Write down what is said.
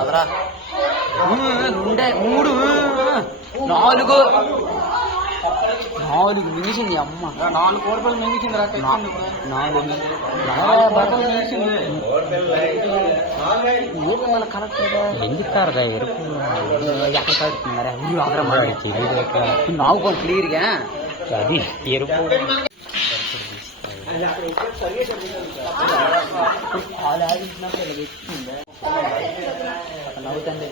అదరా రెండే మూడు నాలుగు మింగింది అమ్మ. 4 కోడిపిల్లలు మింగించింది. మన కరెక్ట్ ఎందుకు ఎరుపు ఎక్కడ కడుతున్నారా నాకు క్లియర్గా అది ఎరుపు నవ్వుతుంది.